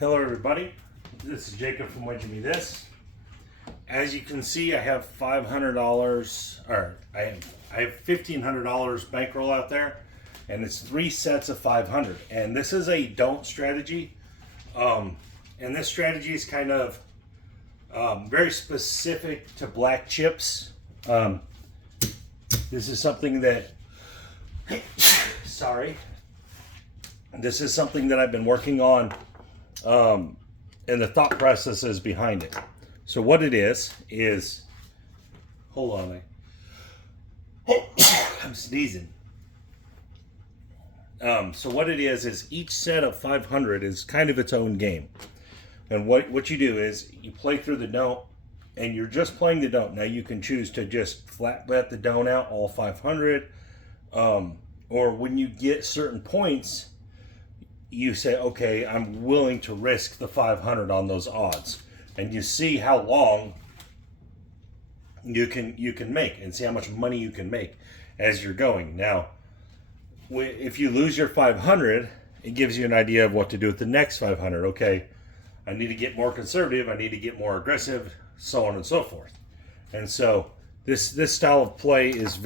Hello everybody, this is Jacob from Wedge Me This. As you can see, I have $500, or I have $1,500 bankroll out there, and it's 3 sets of 500. And this is a don't strategy, and this strategy is kind of very specific to black chips. This is something that, this is something that I've been working on. And the thought processes behind it. So what it is, hold on, I'm sneezing. So what it is each set of 500 is kind of its own game. And what you do is you play through the don't, and you're just playing the don't. Now you can choose to just flat bet the don't out, all 500, or when you get certain points, you say, okay, I'm willing to risk the 500 on those odds, and you see how long you can make, and see how much money you can make as you're going. Now, if you lose your 500, it gives you an idea of what to do with the next 500. Okay, I need to get more conservative, I need to get more aggressive, so on and so forth. And so this style of play is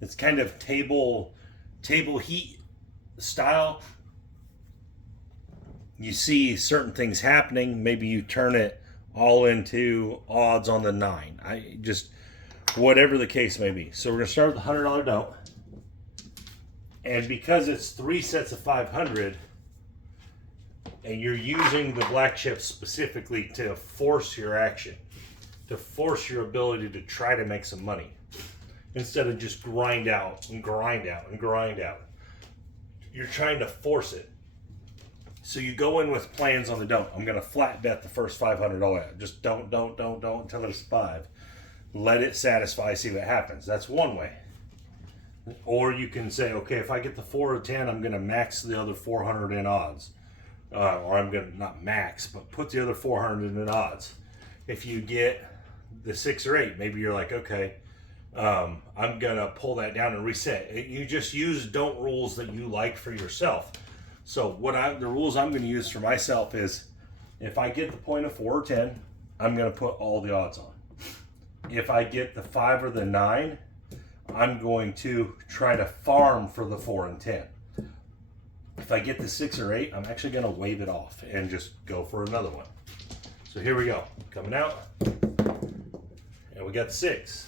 it's kind of table heat style. You see certain things happening, maybe you turn it all into odds on the 9. Whatever the case may be. So we're gonna start with the $100 don't. And because it's 3 sets of 500, and you're using the black chips specifically to force your action, to force your ability to try to make some money, instead of just grind out and grind out and grind out. You're trying to force it. So you go in with plans on the don't. I'm going to flat bet the first $500. Just don't until there's 5. Let it satisfy, see what happens. That's one way. Or you can say, okay, if I get the 4 or 10, I'm going to max the other 400 in odds. Or I'm going to, not max, but put the other 400 in odds. If you get the 6 or 8, maybe you're like, okay, I'm going to pull that down and reset. You just use don't rules that you like for yourself. So the rules I'm going to use for myself is, if I get the point of 4 or 10, I'm going to put all the odds on. If I get the 5 or the 9, I'm going to try to farm for the 4 and 10. If I get the 6 or 8, I'm actually going to wave it off and just go for another one. So here we go, coming out, and we got 6.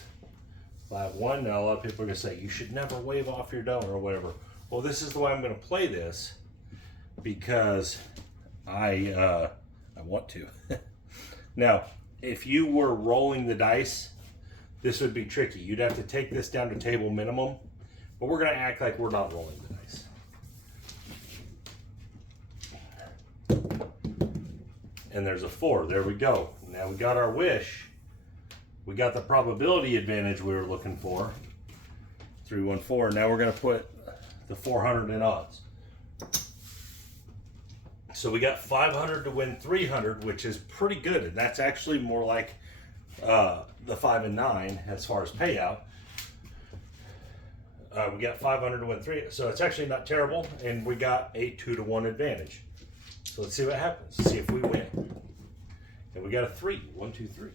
5, 1. Now a lot of people are going to say, you should never wave off your don't or whatever. Well, this is the way I'm going to play this, because I want to. Now, if you were rolling the dice, this would be tricky. You'd have to take this down to table minimum, but we're going to act like we're not rolling the dice. And there's a 4. There we go. Now we got our wish. We got the probability advantage we were looking for. 3, 1, 4. Now we're going to put the 400 in odds. So we got 500 to win 300, which is pretty good. And that's actually more like the 5 and 9 as far as payout. We got 500 to win 3. So it's actually not terrible. And we got a 2 to 1 advantage. So let's see what happens. See if we win. And we got a 3. 1, 2, 3.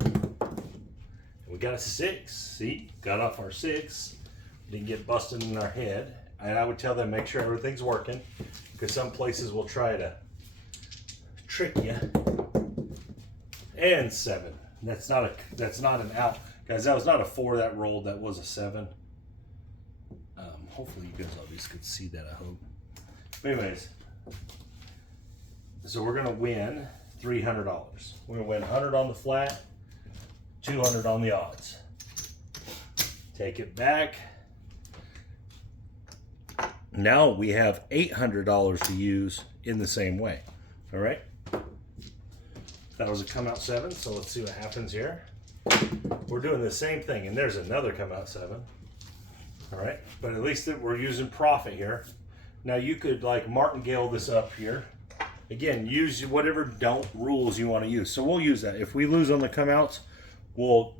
And we got a 6. See, got off our 6. Didn't get busted in our head. And I would tell them, make sure everything's working, because some places will try to trick you. And 7. That's not an out, guys. That was not a 4 that rolled. That was a 7. Hopefully you guys at least could see that, I hope. But anyways, so we're gonna win $300. We're gonna win 100 on the flat, 200 on the odds. Take it back. Now we have $800 to use in the same way. All right. That was a come out 7. So let's see what happens here. We're doing the same thing, and there's another come out 7. All right, but at least we're using profit here. Now you could like martingale this up here. Again, use whatever don't rules you want to use. So we'll use that. If we lose on the come outs, we'll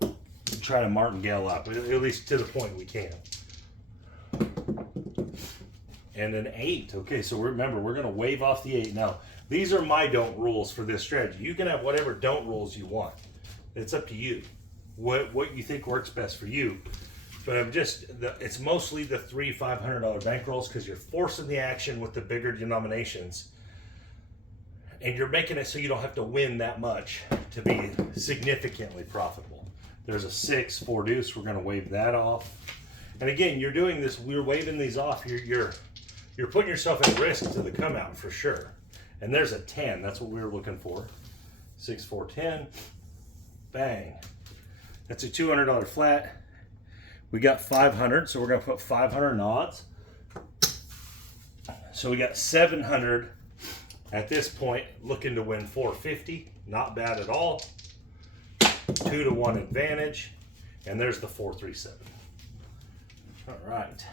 try to martingale up, at least to the point we can. and an 8. Okay, so remember, we're going to waive off the 8. Now, these are my don't rules for this strategy. You can have whatever don't rules you want. It's up to you. What you think works best for you. But it's mostly the 3 $500 bankrolls because you're forcing the action with the bigger denominations. And you're making it so you don't have to win that much to be significantly profitable. There's a 6 4 deuce. We're going to waive that off. And again, you're doing this. We're waving these off. You're putting yourself at risk to the come out for sure. And there's a 10. That's what we were looking for. 6 4 10. Bang. That's a $200 flat. We got 500, so we're going to put 500 in odds. So we got 700 at this point, looking to win 450. Not bad at all. 2 to 1 advantage. And there's the 437. All right.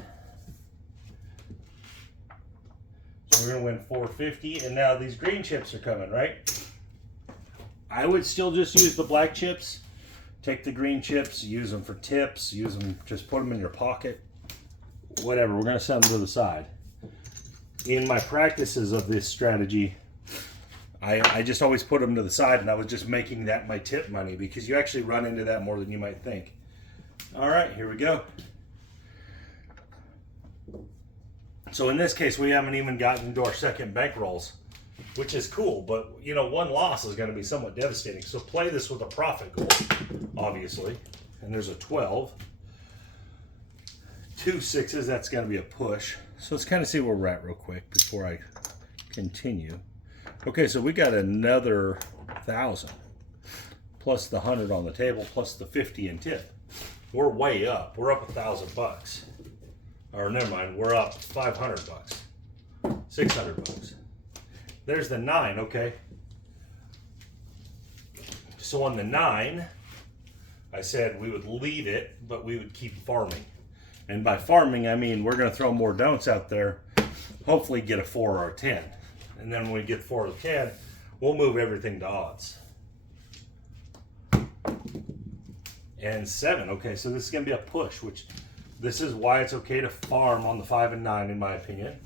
So we're going to win 450. And now these green chips are coming, right? I would still just use the black chips. Take the green chips, use them for tips, use them, just put them in your pocket. Whatever, we're going to set them to the side. In my practices of this strategy, I just always put them to the side, and I was just making that my tip money because you actually run into that more than you might think. All right, here we go. So in this case, we haven't even gotten into our second bankrolls, which is cool, but you know, one loss is going to be somewhat devastating. So play this with a profit goal, obviously. And there's a 12. 2 6s, that's going to be a push. So let's kind of see where we're at real quick before I continue. Okay, so we got another 1,000 plus the 100 on the table plus the 50 in tip. We're way up. We're up $1,000. Or never mind, we're up $500, $600. There's the 9, okay. So on the 9, I said we would leave it, but we would keep farming. And by farming, I mean we're going to throw more don'ts out there, hopefully get a 4 or a 10. And then when we get 4 or 10, we'll move everything to odds. And 7, okay, so this is going to be a push, which this is why it's okay to farm on the 5 and 9, in my opinion.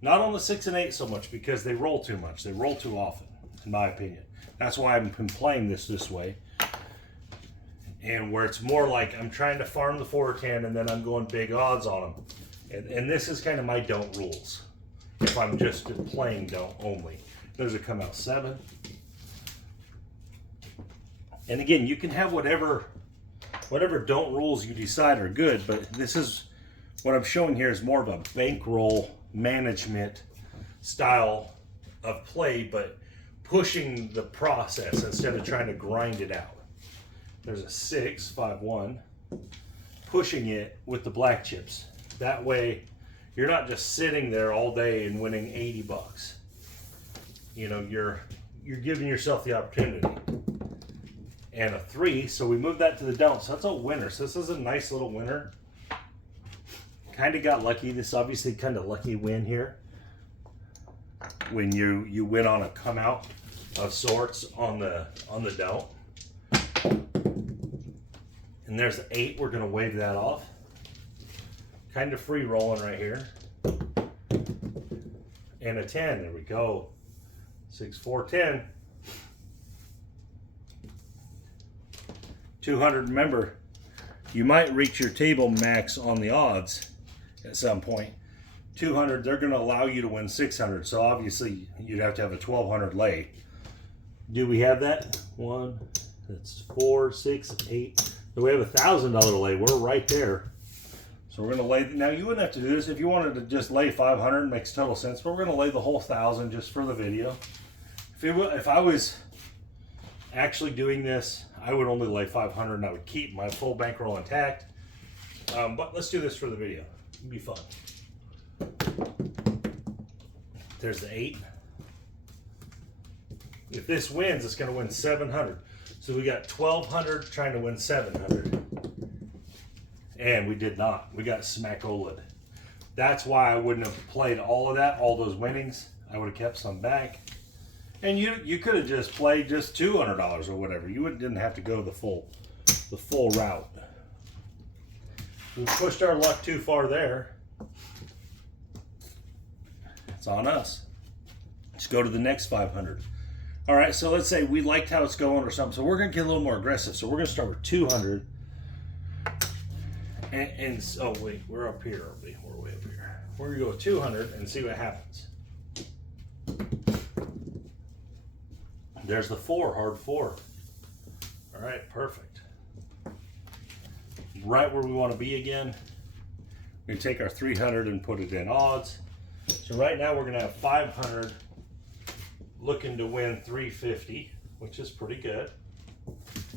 Not on the 6 and 8 so much because they roll too much. They roll too often, in my opinion. That's why I've been playing this way. And where it's more like I'm trying to farm the 4 or 10 and then I'm going big odds on them. And this is kind of my don't rules. If I'm just playing don't only. There's a come out 7. And again, you can have whatever don't rules you decide are good, but this is what I'm showing here is more of a bankroll management style of play, but pushing the process instead of trying to grind it out. There's a 6 5 1, pushing it with the black chips. That way you're not just sitting there all day and winning $80. You know, you're giving yourself the opportunity. And a 3, so we moved that to the don't. So that's a winner. So this is a nice little winner. Kind of got lucky. This obviously kind of lucky win here. When you win on a come out of sorts on the don't. And there's the 8. We're going to wave that off. Kind of free rolling right here. And a 10. There we go. 6 4 10. 200. Remember, you might reach your table max on the odds at some point. 200, they're going to allow you to win 600. So obviously you'd have to have a 1,200 lay. Do we have that? 1, that's 4, 6, 8. So we have $1,000 lay. We're right there. So we're going to lay. Now you wouldn't have to do this if you wanted to just lay 500. Makes total sense. But we're going to lay the whole 1,000 just for the video. If I was actually doing this, I would only lay 500 and I would keep my full bankroll intact. But let's do this for the video. It'll be fun. There's the 8. If this wins, it's going to win 700. So we got 1,200 trying to win 700. And we did not. We got smack-o-lid. That's why I wouldn't have played all of that, all those winnings. I would have kept some back. And you could have just played just $200 or whatever. You didn't have to go the full route. We pushed our luck too far there. on us. Let's go to the next 500. All right, so let's say we liked how it's going or something. So we're going to get a little more aggressive. So we're going to start with 200. Oh, wait, we're up here, aren't we? We're way up here. We're going to go with 200 and see what happens. There's the 4, hard 4. All right, perfect. Right where we want to be again. We take our 300 and put it in odds. So right now we're going to have 500 looking to win 350, which is pretty good.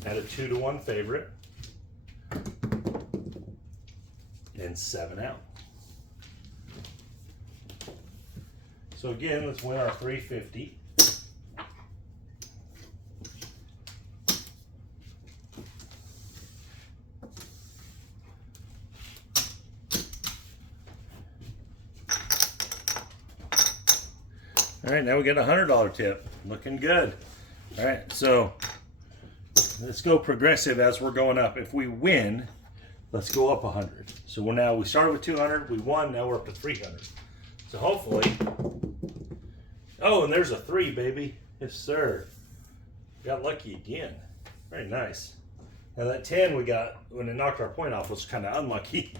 At a 2-to-1 favorite. And 7 out. So again, let's win our 350. All right, now we get a $100 tip. Looking good. All right, so let's go progressive as we're going up. If we win, let's go up 100. So we started with 200, we won, now we're up to 300. So hopefully, oh, and there's a 3, baby. Yes, sir. Got lucky again. Very nice. Now that 10 we got when it knocked our point off was kind of unlucky.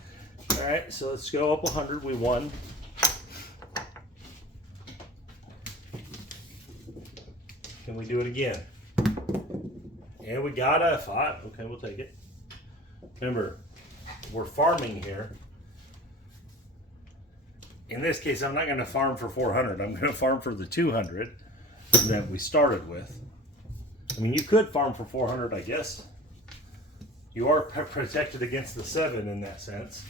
All right, so let's go up 100. We won. Can we do it again? And we got a 5. Okay, we'll take it. Remember, we're farming here. In this case, I'm not going to farm for 400. I'm going to farm for the 200 that we started with. I mean, you could farm for 400, I guess. You are protected against the 7 in that sense.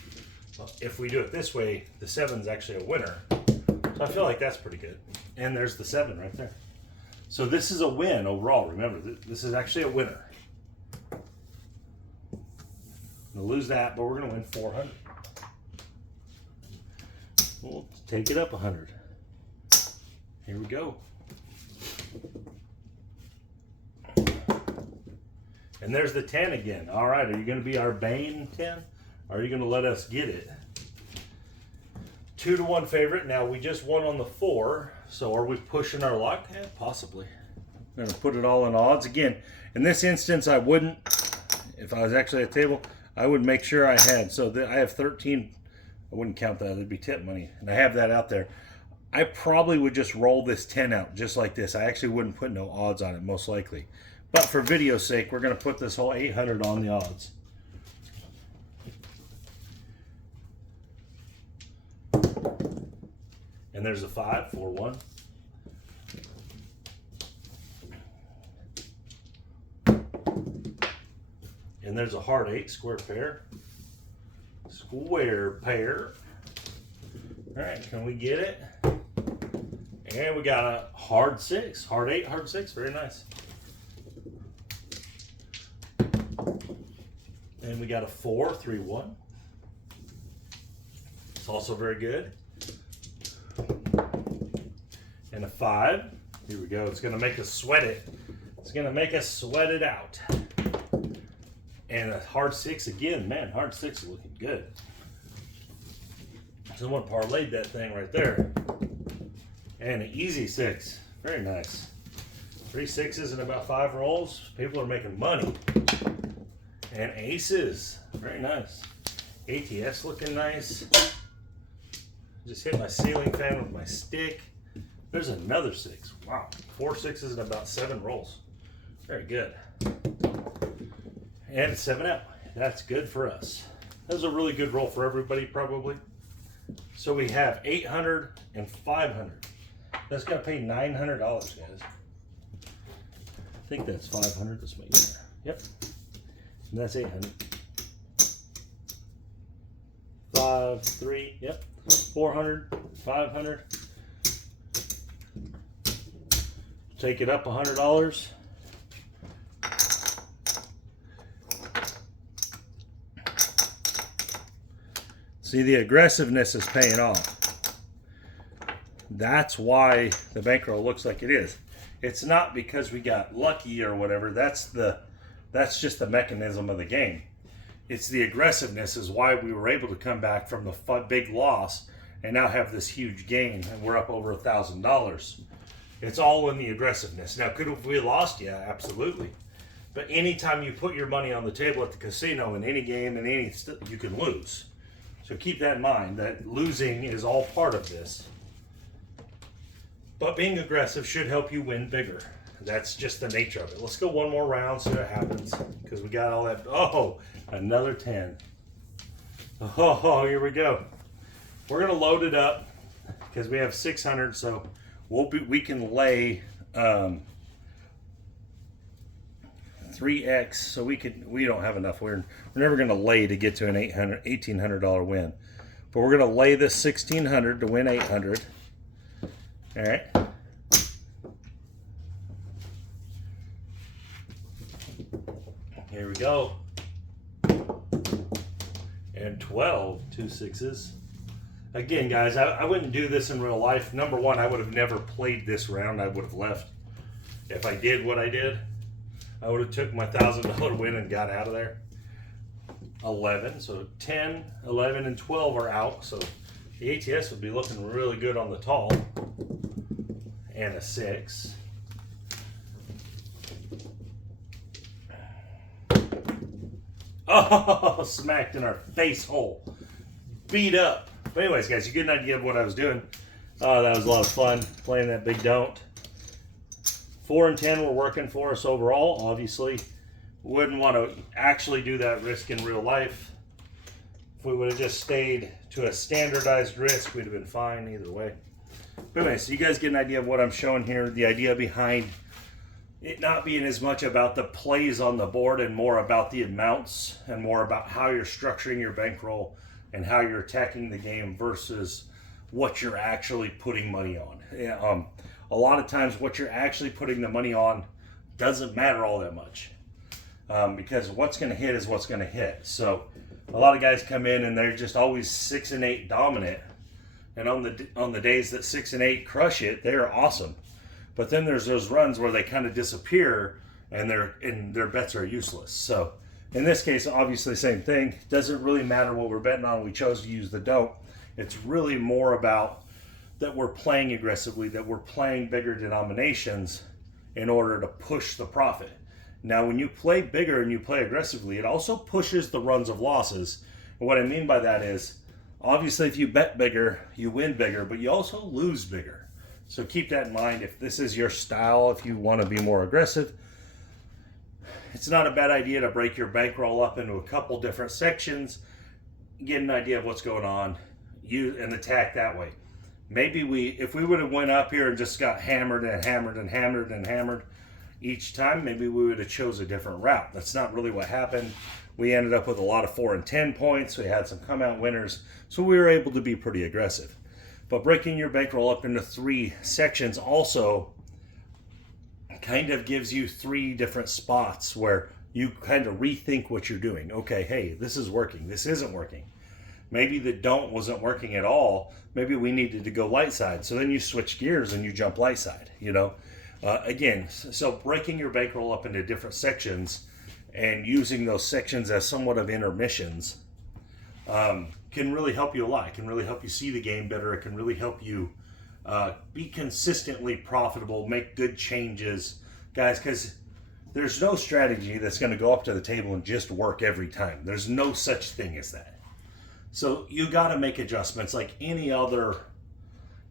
Well, if we do it this way, the 7's actually a winner. So I feel like that's pretty good. And there's the 7 right there. So this is a win overall. Remember, this is actually a winner. We'll lose that, but we're going to win 400. We'll take it up 100. Here we go. And there's the 10 again. All right, are you going to be our Bane 10? Or are you going to let us get it? 2-to-1 favorite. Now, we just won on the 4. So are we pushing our luck? Yeah, possibly. I'm going to put it all in odds. Again, in this instance, I wouldn't. If I was actually at the table, I would make sure I had. So I have 13. I wouldn't count that. It'd be tip money. And I have that out there. I probably would just roll this 10 out just like this. I actually wouldn't put no odds on it, most likely. But for video's sake, we're going to put this whole 800 on the odds. And there's a 5, 4, 1. And there's a hard 8, square pair. Square pair. All right, can we get it? And we got a hard 6, hard 8, hard 6. Very nice. And we got a 4, 3, 1. It's also very good. And a 5. Here we go. It's going to make us sweat it. It's going to make us sweat it out. And a hard 6 again. Man, hard 6 is looking good. Someone parlayed that thing right there. And an easy 6. Very nice. 3 6s and about 5 rolls. People are making money. And aces. Very nice. ATS looking nice. Just hit my ceiling fan with my stick. There's another 6. Wow. 4 6s and about 7 rolls. Very good. And a 7 out. That's good for us. That was a really good roll for everybody, probably. So we have 800 and 500. That's going to pay $900, guys. I think that's 500. Let's make sure. Yep. And that's 800. 5, 3. Yep. 400, 500. Take it up $100. See, the aggressiveness is paying off. That's why the bankroll looks like it is. It's not because we got lucky or whatever. That's just the mechanism of the game. It's the aggressiveness is why we were able to come back from the big loss and now have this huge gain, and we're up over $1,000. It's all in the aggressiveness. Now, could we have lost? Yeah, absolutely. But anytime you put your money on the table at the casino in any game, you can lose. So keep that in mind, that losing is all part of this. But being aggressive should help you win bigger. That's just the nature of it. Let's go one more round, see what happens. Because we got all that. Oh, another 10. Oh, here we go. We're going to load it up because we have 600, so we can lay 3x, so we don't have enough. We're never going to lay to get to an $1,800 win, but we're going to lay this 1,600 to win 800. All right. Here we go. And 12, 2 6s. Again, guys, I wouldn't do this in real life. Number one, I would have never played this round. I would have left. If I did what I did, I would have took my $1,000 win and got out of there. 11, so 10, 11, and 12 are out. So the ATS would be looking really good on the tall. And a 6. Oh, smacked in our face hole. Beat up. But anyways, guys, you get an idea of what I was doing. Oh, that was a lot of fun playing that big don't. 4 and 10 were working for us overall. Obviously, wouldn't want to actually do that risk in real life. If we would have just stayed to a standardized risk, we'd have been fine either way. But anyway, so you guys get an idea of what I'm showing here. The idea behind it not being as much about the plays on the board and more about the amounts and more about how you're structuring your bankroll and how you're attacking the game versus what you're actually putting money on. A lot of times what you're actually putting the money on doesn't matter all that much because what's going to hit is what's going to hit. So a lot of guys come in and they're just always 6 and 8 dominant, and on the days that 6 and 8 crush it, they're awesome. But then there's those runs where they kind of disappear and their bets are useless. So in this case, obviously same thing. Doesn't really matter what we're betting on. We chose to use the don't. It's really more about that we're playing aggressively, that we're playing bigger denominations in order to push the profit. Now, when you play bigger and you play aggressively, it also pushes the runs of losses. And what I mean by that is, obviously, if you bet bigger, you win bigger, but you also lose bigger. So keep that in mind. If this is your style, if you want to be more aggressive, it's not a bad idea to break your bankroll up into a couple different sections, get an idea of what's going on, and attack that way. Maybe if we would have went up here and just got hammered and hammered and hammered and hammered each time, maybe we would have chose a different route. That's not really what happened. We ended up with a lot of 4 and 10 points. We had some come out winners, so we were able to be pretty aggressive. But breaking your bankroll up into 3 sections also kind of gives you 3 different spots where you kind of rethink what you're doing. Okay, hey, this is working. This isn't working. Maybe the don't wasn't working at all. Maybe we needed to go light side. So then you switch gears and you jump light side, Again, so breaking your bankroll up into different sections and using those sections as somewhat of intermissions can really help you a lot. It can really help you see the game better. It can really help you be consistently profitable, make good changes, guys, because there's no strategy that's going to go up to the table and just work every time. There's no such thing as that. So you got to make adjustments like any other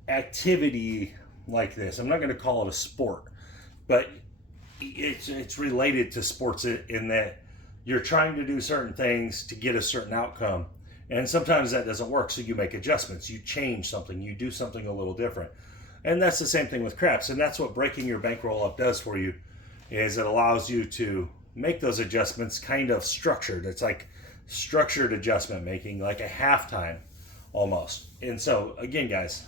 activity like this. I'm not going to call it a sport, but it's related to sports in that you're trying to do certain things to get a certain outcome. And sometimes that doesn't work, so you make adjustments. You change something. You do something a little different. And that's the same thing with craps. And that's what breaking your bankroll up does for you, is it allows you to make those adjustments kind of structured. It's like structured adjustment making, like a halftime almost. And so, again, guys,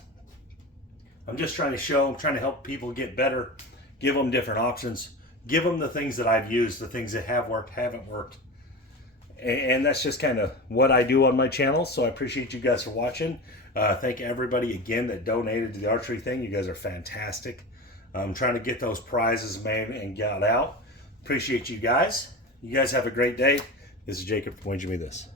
I'm just trying to help people get better, give them different options, give them the things that I've used, the things that have worked, haven't worked. And that's just kind of what I do on my channel. So I appreciate you guys for watching. Thank everybody again that donated to the archery thing. You guys are fantastic. I'm trying to get those prizes made and got out. Appreciate you guys. You guys have a great day. This is Jacob from Win Me This.